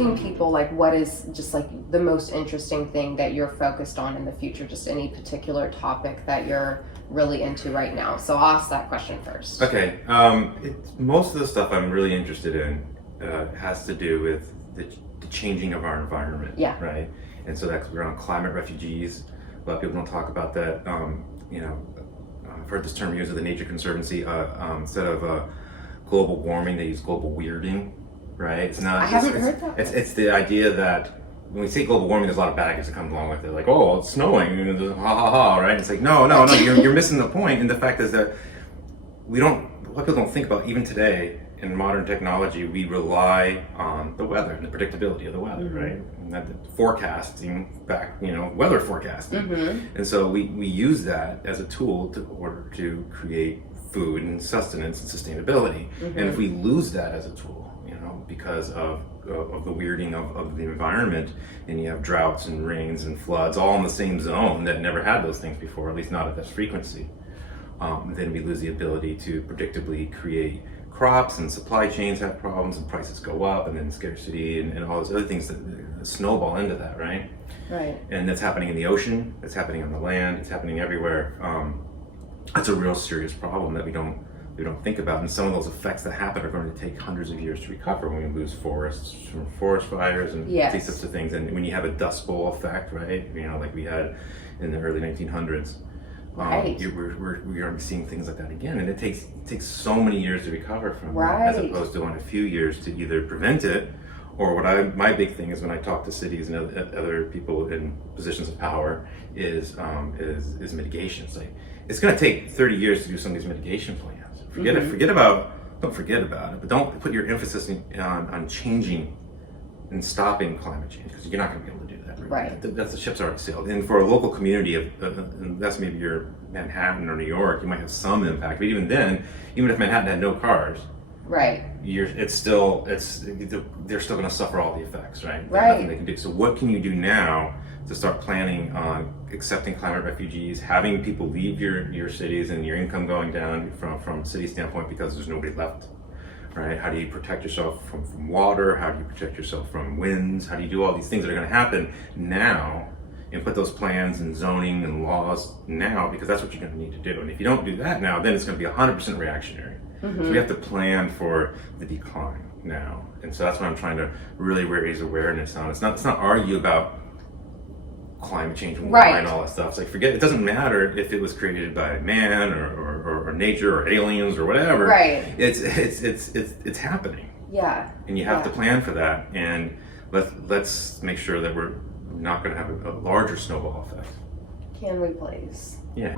asking people like what is just like the most interesting thing that you're focused on in the future, just any particular topic that you're really into right now. So I'll ask that question first. Okay, most of the stuff I'm really interested in has to do with the changing of our environment, right? And so that's around climate refugees. A lot of people don't talk about that. I've heard this term used at the Nature Conservancy. Instead of global warming, they use global weirding, right? It's not. I haven't heard that. It's the idea that when we say global warming, there's a lot of baggage that comes along with it. Like, oh, it's snowing, ha ha ha, right? It's like, no, you're missing the point. And the fact is that a lot of people don't think about, even today in modern technology, we rely on the weather and the predictability of the weather, right? And that forecasting weather forecasting. And so we use that as a tool in order to create food and sustenance and sustainability. And if we lose that as a tool, because of the weirding of the environment, and you have droughts and rains and floods all in the same zone that never had those things before, at least not at this frequency, then we lose the ability to predictably create crops, and supply chains have problems, and prices go up, and then scarcity and all those other things that snowball into that, right? Right. And that's happening in the ocean, it's happening on the land, it's happening everywhere. That's a real serious problem that we don't think about, and some of those effects that happen are going to take hundreds of years to recover when we lose forests from forest fires and these sorts of things. And when you have a Dust Bowl effect, right, like we had in the early 1900s, we're going to be seeing things like that again, and it takes so many years to recover from that, as opposed to in a few years to either prevent it, or my big thing is when I talk to cities and other people in positions of power is mitigation. It's like, it's going to take 30 years to do some of these mitigation plans. Don't forget about it, but don't put your emphasis on changing and stopping climate change, because you're not going to be able to do that. Right. That's the ship's already sailed. And for a local community and that's maybe your Manhattan or New York, you might have some impact. But even then, even if Manhattan had no cars, right, they're still going to suffer all the effects, right? There's right. nothing they can do. So what can you do now to start planning on accepting climate refugees, having people leave your cities and your income going down from a city standpoint because there's nobody left, right? How do you protect yourself from water? How do you protect yourself from winds? How do you do all these things that are going to happen now, and put those plans and zoning and laws now, because that's what you're going to need to do. And if you don't do that now, then it's going to be 100% reactionary. So we have to plan for the decline now. And so that's what I'm trying to really raise awareness on. It's not argue about climate change and all that stuff. It's like, forget, it doesn't matter if it was created by man or nature or aliens or whatever. Right. It's happening. Yeah. And you have to plan for that, and let's make sure that we're not going to have a larger snowball effect. Can we please? Yeah.